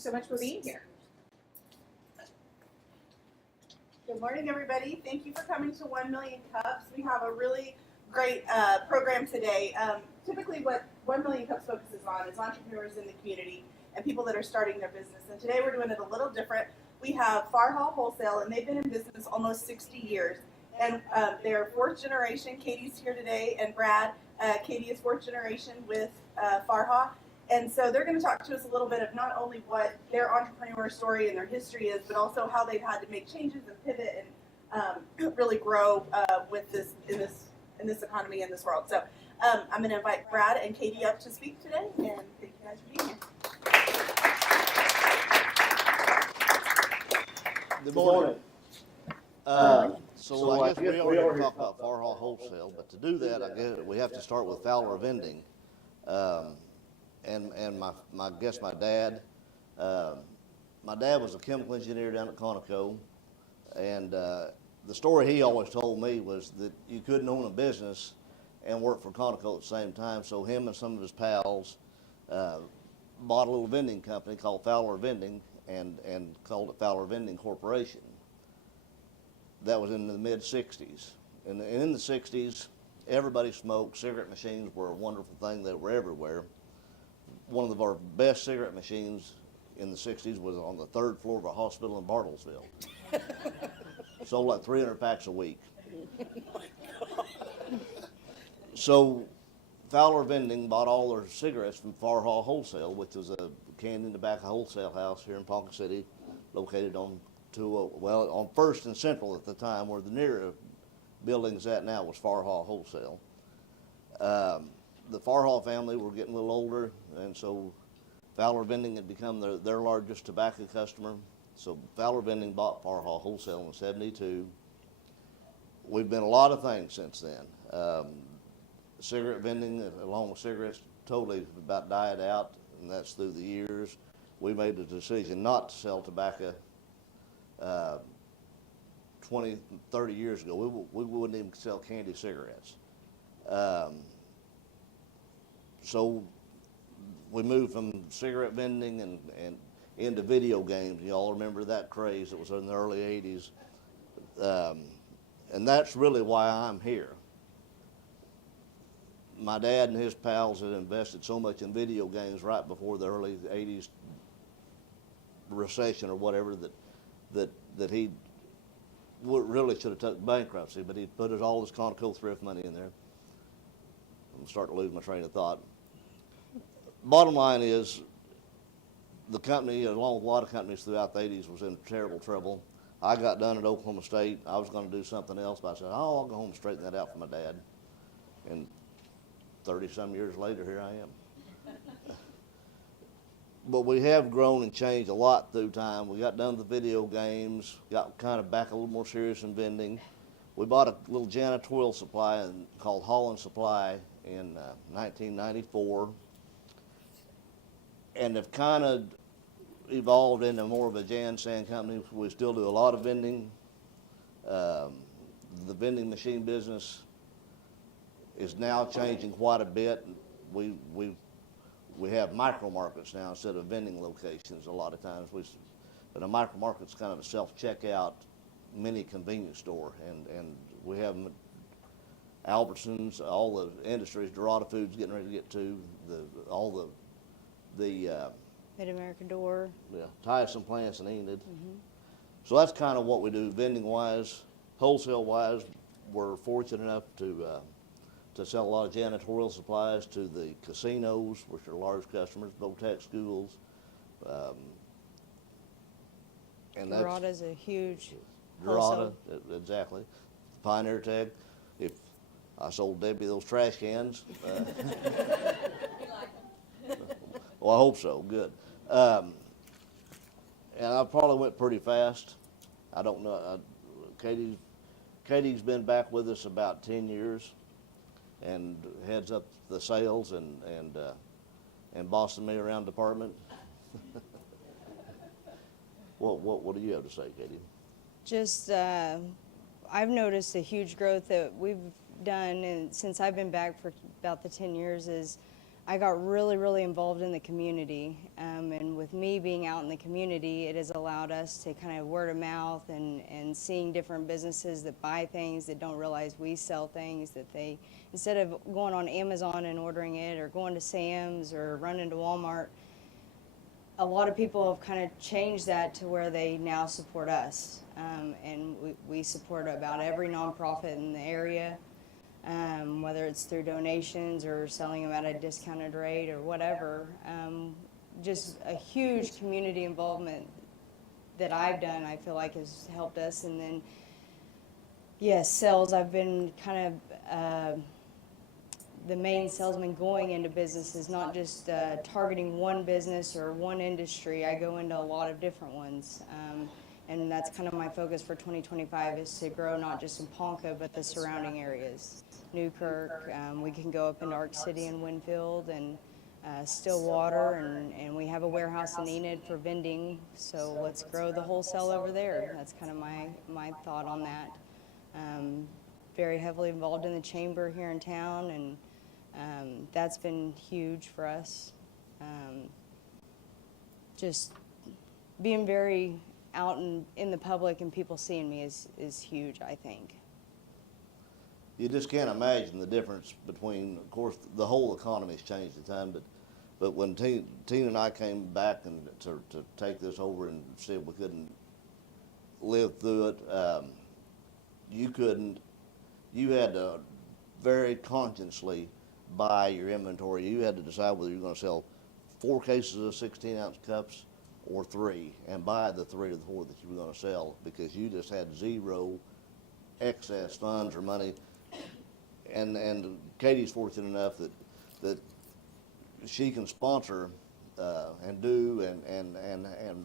so much for being here. Good morning, everybody. Thank you for coming to 1 Million Cups. We have a really great program today. Typically what 1 Million Cups focuses on is entrepreneurs in the community and people that are starting their business. And today we're doing it a little different. We have Farha Wholesale, and they've been in business almost 60 years. And they're fourth generation. Katie's here today, and Brad. Katie is fourth generation with Farha. And so they're going to talk to us a little bit of not only what their entrepreneur story and their history is, but also how they've had to make changes and pivot and really grow with this in this economy in this world. So I'm going to invite Brad and Katie up to speak today, and thank you guys for being here. Good morning. So I guess we already talked about Farha Wholesale, but to do that, I guess we have to start with Fowler Vending. And my dad. My dad was a chemical engineer down at Conoco, and the story he always told me was that you couldn't own a business and work for Conoco at the same time. So him and some of his pals bought a little vending company called Fowler Vending and called it Fowler Vending Corporation. That was in the mid-'60s. And in the 60s, everybody smoked. Cigarette machines were a wonderful thing that were everywhere. One of our best cigarette machines in the 60s was on the third floor of a hospital in Bartlesville. Sold like 300 packs a week. So Fowler Vending bought all their cigarettes from Farha Wholesale, which was a candy and tobacco wholesale house here in Ponca City, located on on First and Central at the time, where the nearer building's at now was Farha Wholesale. The Farha family were getting a little older, and so Fowler Vending had become their largest tobacco customer. So Fowler Vending bought Farha Wholesale in '72. We've been a lot of things since then. Cigarette vending, along with cigarettes, totally about died out, and that's through the years. We made the decision not to sell tobacco 20, 30 years ago. We wouldn't even sell candy cigarettes. So we moved from cigarette vending and into video games. You all remember that craze that was in the early 80s. And that's really why I'm here. My dad and his pals had invested so much in video games right before the early 80s recession or whatever that he really should have took bankruptcy, but he put all his Conoco thrift money in there. I'm starting to lose my train of thought. Bottom line is, the company, along with a lot of companies throughout the 80s, was in terrible trouble. I got done at Oklahoma State. I was going to do something else, but I said, I'll go home and straighten that out for my dad. And 30-some years later, here I am. But we have grown and changed a lot through time. We got done with the video games, got kind of back a little more serious in vending. We bought a little janitorial supply called Holland Supply in 1994. And have kind of evolved into more of a Jan Sand company. We still do a lot of vending. The vending machine business is now changing quite a bit. We have micro markets now instead of vending locations a lot of times. But a micro market's kind of a self-checkout mini convenience store, and we have Albertsons, all the industries, Dorada Foods getting ready to get to, all the Mid-America Door. Yeah, Tyson Plants and Enid. Mm-hmm. So that's kind of what we do vending-wise. Wholesale-wise, we're fortunate enough to sell a lot of janitorial supplies to the casinos, which are large customers, Botech schools. And Dorada's a huge Dorada, exactly. Pioneer Tech. If I sold Debbie those trash cans. Well, I hope so. Good. And I probably went pretty fast. I don't know. Katie's been back with us about 10 years, and heads up the sales and bossing me around department. What do you have to say, Katie? Just, I've noticed a huge growth that we've done, and since I've been back for about the 10 years, is I got really, really involved in the community. And with me being out in the community, it has allowed us to kind of word of mouth and seeing different businesses that buy things that don't realize we sell things, that they, instead of going on Amazon and ordering it or going to Sam's or running to Walmart, a lot of people have kind of changed that to where they now support us. And we support about every nonprofit in the area, whether it's through donations or selling them at a discounted rate or whatever. Just a huge community involvement that I've done, I feel like has helped us. And then, yes, sales, I've been kind of the main salesman going into businesses, not just targeting one business or one industry. I go into a lot of different ones. And that's kind of my focus for 2025 is to grow not just in Ponca, but the surrounding areas. Newkirk, we can go up into Arc City and Winfield and Stillwater, and we have a warehouse in Enid for vending, so let's grow the wholesale over there. That's kind of my thought on that. Very heavily involved in the chamber here in town, and that's been huge for us. Just being very out in the public and people seeing me is huge, I think. You just can't imagine the difference between, of course, the whole economy's changed at the time, but when Tina and I came back and to take this over and see if we couldn't live through it, you had to very consciously buy your inventory. You had to decide whether you're going to sell 4 cases of 16-ounce cups or 3, and buy the 3 or the 4 that you were going to sell, because you just had zero excess funds or money. And Katie's fortunate enough that she can sponsor and do and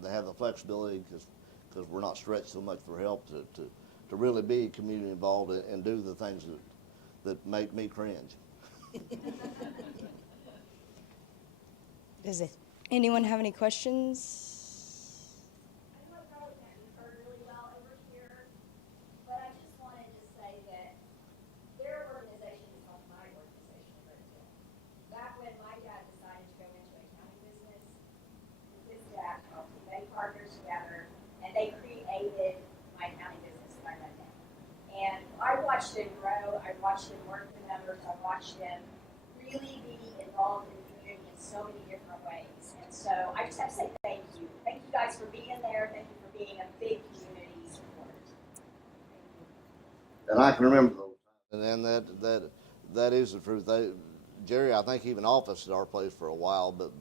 have the flexibility, because we're not stretched so much for help to really be community involved and do the things that make me cringe. Does anyone have any questions? I know I probably can't be heard really well over here, but I just wanted to say that their organization is like my organization a great deal. Back when my dad decided to go into accounting business, his dad, they partnered together and they created my accounting business that I run now. And I watched them grow, I watched them work with members, I watched them really be involved in the community in so many different ways. And so I just have to say thank you. Thank you guys for being there. Thank you for being a big community supporter. And I can remember those times. And that is the truth. Jerry, I think, even officed at our place for a while, but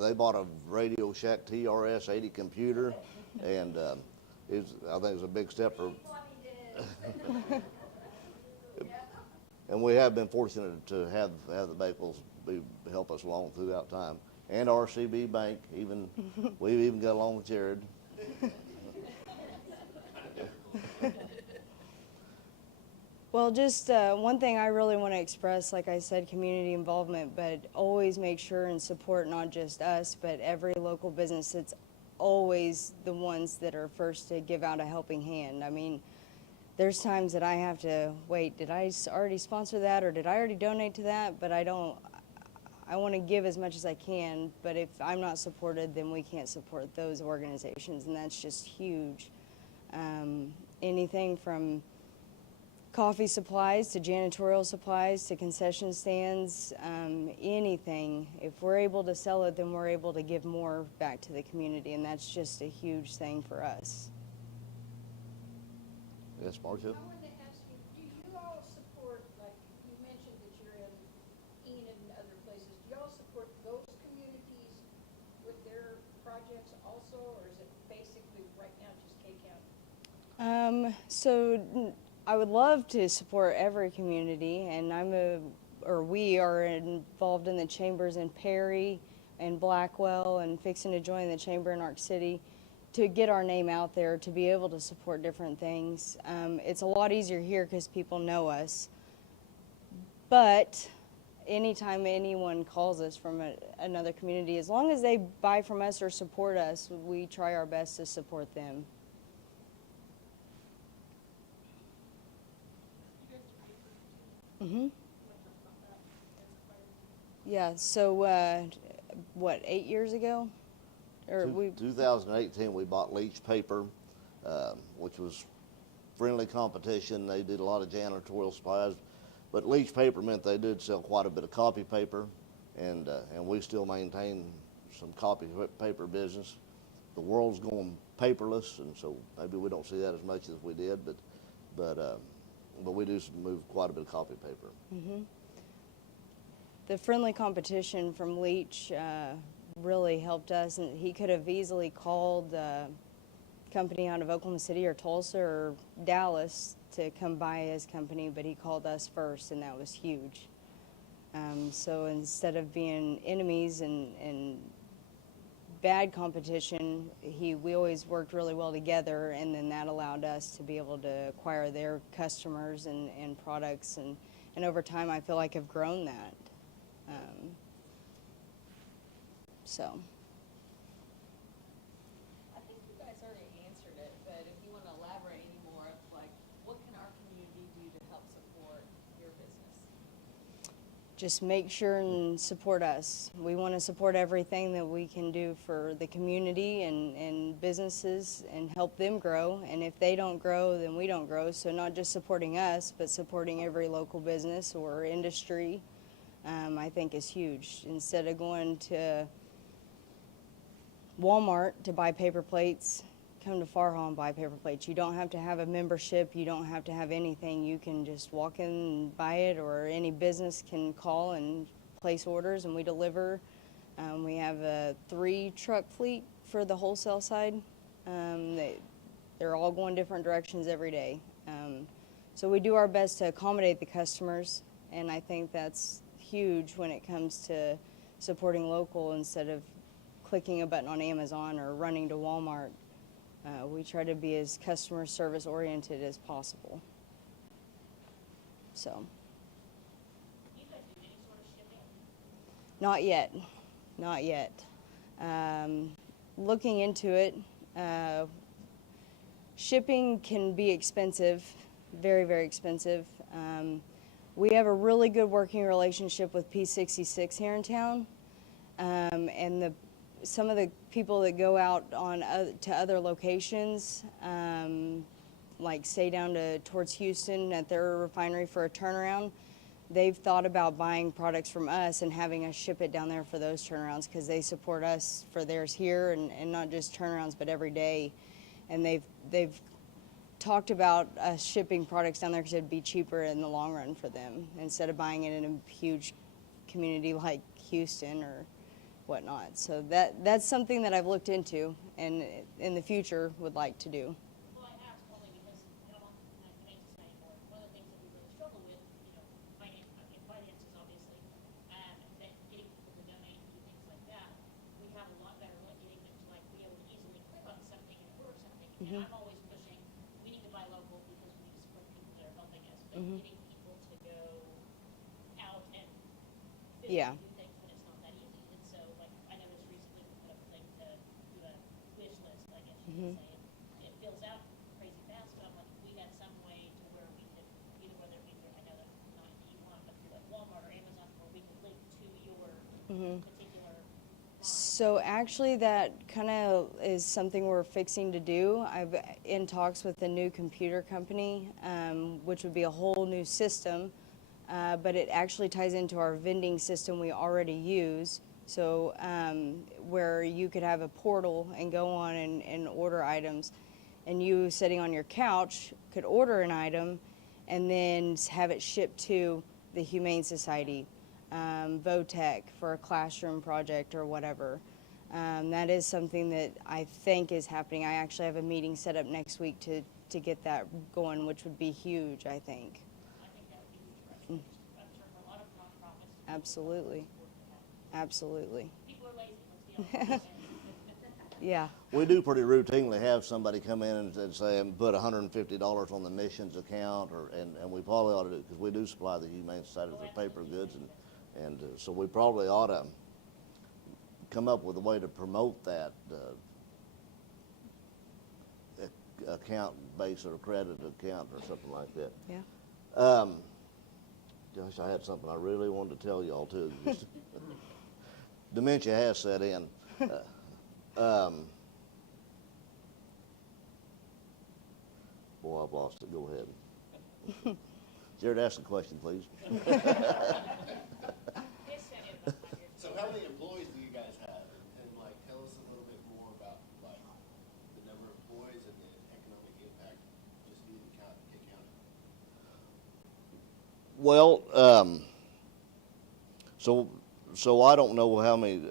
they bought a Radio Shack TRS 80 computer, and I think it was a big step for. And we have been fortunate to have the Bakels help us along throughout time, and RCB Bank. We've even got along with Jared. Well, just one thing I really want to express, like I said, community involvement, but always make sure and support not just us, but every local business. It's always the ones that are first to give out a helping hand. I mean, there's times that I have to wait, did I already sponsor that, or did I already donate to that? But I want to give as much as I can, but if I'm not supported, then we can't support those organizations, and that's just huge. Anything from coffee supplies to janitorial supplies to concession stands, anything. If we're able to sell it, then we're able to give more back to the community, and that's just a huge thing for us. Yes, Marcia? I wanted to ask you, do you all support, like you mentioned that you're in Enid and other places, do you all support those communities with their projects also, or is it basically right now just K County? So I would love to support every community, and we are involved in the chambers in Perry and Blackwell, and fixing to join the chamber in Arc City to get our name out there, to be able to support different things. It's a lot easier here because people know us, but anytime anyone calls us from another community, as long as they buy from us or support us, we try our best to support them. Mm-hmm. Yeah, so, what, 8 years ago? Or we, 2018, we bought Leach Paper, which was friendly competition. They did a lot of janitorial supplies, but Leach Paper meant they did sell quite a bit of copy paper, and we still maintain some copy paper business. The world's going paperless, and so maybe we don't see that as much as we did, but we do move quite a bit of copy paper. the friendly competition from Leach really helped us, and he could have easily called a company out of Oklahoma City or Tulsa or Dallas to come buy his company, but he called us first, and that was huge. So instead of being enemies and bad competition, we always worked really well together, and then that allowed us to be able to acquire their customers and products, and over time I feel like I've grown that. So. I think you guys already answered it, but if you want to elaborate any more, like, what can our community do to help support your business? Just make sure and support us. We want to support everything that we can do for the community and businesses and help them grow. And if they don't grow, then we don't grow. So not just supporting us, but supporting every local business or industry, I think is huge. Instead of going to Walmart to buy paper plates, come to Farha and buy paper plates. You don't have to have a membership. You don't have to have anything. You can just walk in and buy it, or any business can call and place orders, and we deliver. We have a 3-truck fleet for the wholesale side. They're all going different directions every day. So we do our best to accommodate the customers, and I think that's huge when it comes to supporting local instead of clicking a button on Amazon or running to Walmart. We try to be as customer service oriented as possible. So. Do you guys do any sort of shipping? Not yet. Not yet. Looking into it, shipping can be expensive, very, very expensive. We have a really good working relationship with P66 here in town, and some of the people that go out to other locations, like say down towards Houston at their refinery for a turnaround, they've thought about buying products from us and having us ship it down there for those turnarounds, because they support us for theirs here, and not just turnarounds but every day. And they've talked about us shipping products down there because it'd be cheaper in the long run for them instead of buying it in a huge community like Houston or whatnot. So that's something that I've looked into and in the future would like to do. Well, I asked only because I don't want to say anymore. One of the things that we really struggle with, finances obviously, that getting people to donate and do things like that. We have a lot better luck getting them to be able to easily click on something and order something. And I'm always pushing, we need to buy local because we need to support people that are helping us. But getting people to go out and Yeah. do things when it's not that easy. And so, I noticed recently we put up a thing to do a wish list, I guess you could say. It fills out crazy fast, but I'm like, if we had some way to where we could, either whether it be through, I know that's not E1, but through Walmart or Amazon, where we could link to your particular line. So actually that kind of is something we're fixing to do. I've in talks with a new computer company, which would be a whole new system, but it actually ties into our vending system we already use. So where you could have a portal and go on and order items, and you sitting on your couch could order an item and then have it shipped to the Humane Society, VOTEC for a classroom project or whatever. That is something that I think is happening. I actually have a meeting set up next week to get that going, which would be huge, I think. I think that would be huge for us. I'm sure for a lot of nonprofits. Absolutely. Absolutely. People are lazy, let's be honest. Yeah. We do pretty routinely have somebody come in and say, and put $150 on the missions account, and we probably ought to do it, because we do supply the Humane Society for paper goods, and so we probably ought to come up with a way to promote that account base or credit account or something like that. Yeah. Gosh, I had something I really wanted to tell y'all too. Just- dementia has set in. Boy, I've lost it. Go ahead. Jared, ask the question, please. So how many employees do you guys have? And like, tell us a little bit more about like the number of employees and the economic impact just needing to get counted. Well, so I don't know how many.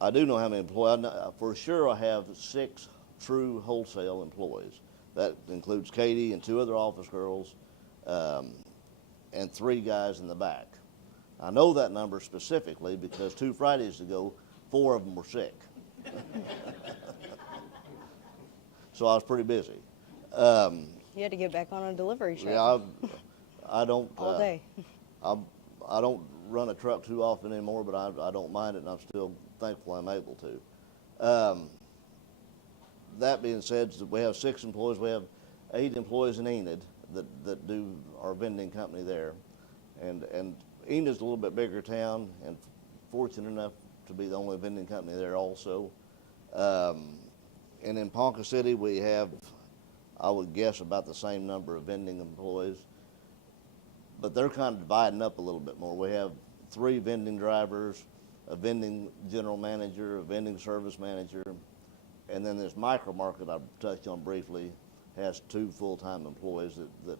I do know how many employees. For sure, I have 6 true wholesale employees. That includes Katie and 2 other office girls, and 3 guys in the back. I know that number specifically because 2 Fridays ago, 4 of them were sick. So I was pretty busy. You had to get back on a delivery truck. Yeah, I don't. All day. I don't run a truck too often anymore, but I don't mind it, and I'm still thankful I'm able to. That being said, we have 6 employees. We have 8 employees in Enid that do our vending company there, and Enid's a little bit bigger town, and fortunate enough to be the only vending company there also. And in Ponca City, we have, I would guess, about the same number of vending employees, but they're kind of dividing up a little bit more. We have 3 vending drivers, a vending general manager, a vending service manager, and then this micro market I touched on briefly has 2 full-time employees that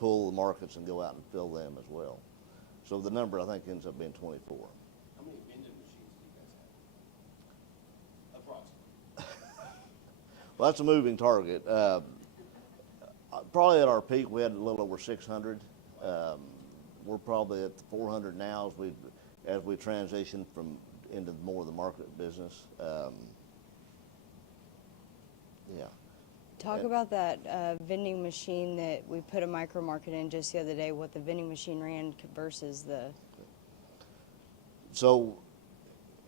pull the markets and go out and fill them as well. So the number, I think, ends up being 24. How many vending machines do you guys have? Approximately. Well, that's a moving target. Probably at our peak, we had a little over 600. We're probably at 400 now as we transition into more of the market business. Yeah. Talk about that vending machine that we put a micro market in just the other day, what the vending machine ran versus the... So,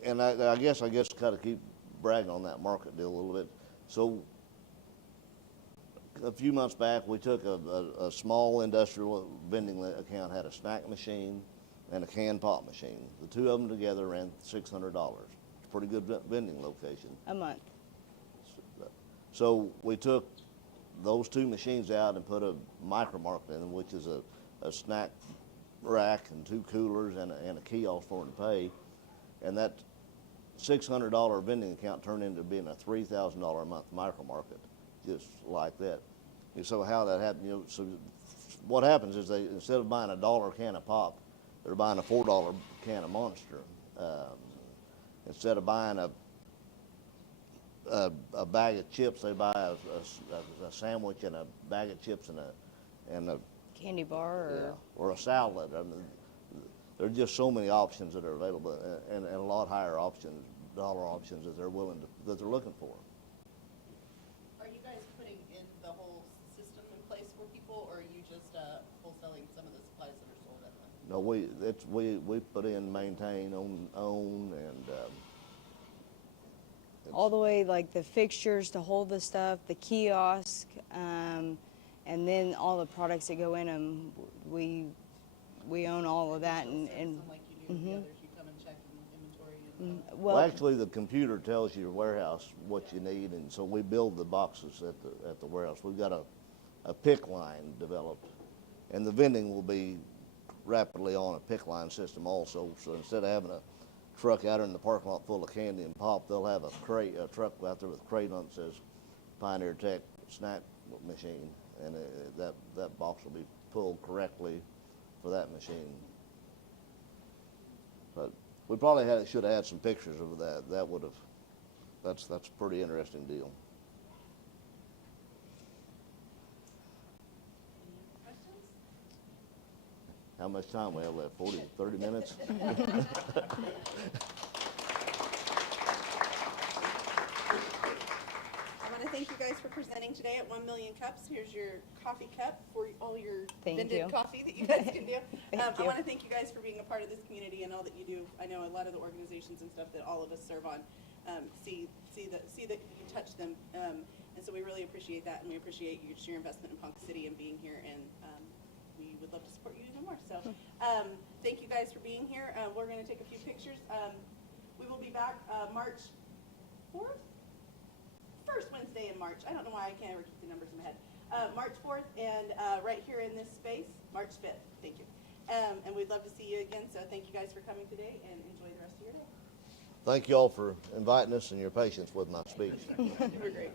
and I guess kind of keep bragging on that market deal a little bit. So, a few months back, we took a small industrial vending account, had a snack machine and a can pop machine. The 2 of them together ran $600. It's a pretty good vending location. A month. So we took those 2 machines out and put a micro market in them, which is a snack rack and 2 coolers and a kiosk for them to pay. And that $600 vending account turned into being a $3,000 a month micro market, just like that. And so how that happened, so what happens is they, instead of buying a $1 can of pop, they're buying a $4 can of Monster. Instead of buying a bag of chips, they buy a sandwich and a bag of chips and a Candy bar or a salad. I mean, there are just so many options that are available, and a lot higher options, dollar options that they're looking for. Are you guys putting in the whole system in place for people, or are you just wholesaling some of the supplies that are sold at them? No, we put in, maintain, own, and all the way, like the fixtures to hold the stuff, the kiosk, and then all the products that go in them. We own all of that, and Like you do with the others, you come and check inventory and well, actually, the computer tells your warehouse what you need, and so we build the boxes at the warehouse. We've got a pick line developed, and the vending will be rapidly on a pick line system also. So instead of having a truck out in the parking lot full of candy and pop, they'll have a truck out there with a crate on it that says Pioneer Tech snack machine, and that box will be pulled correctly for that machine. But we probably should have had some pictures of that. That would have, that's a pretty interesting deal. questions? How much time we have left? 40, 30 minutes? I want to thank you guys for presenting today at 1 Million Cups. Here's your coffee cup for all your Thank vended you. coffee that you guys can do. Thank I you. want to thank you guys for being a part of this community and all that you do. I know a lot of the organizations and stuff that all of us serve on see that you touch them, and so we really appreciate that, and we appreciate your investment in Ponca City and being here, and we we would love to support you even more. So thank you guys for being here. We're going to take a few pictures. We will be back March 4th? First Wednesday in March. I don't know why I can't ever keep the numbers in my head. March 4th and right here in this space, March 5th. Thank you. And we'd love to see you again. So thank you guys for coming today and enjoy the rest of your day. Thank you all for inviting us and your patience with my speech. You were great.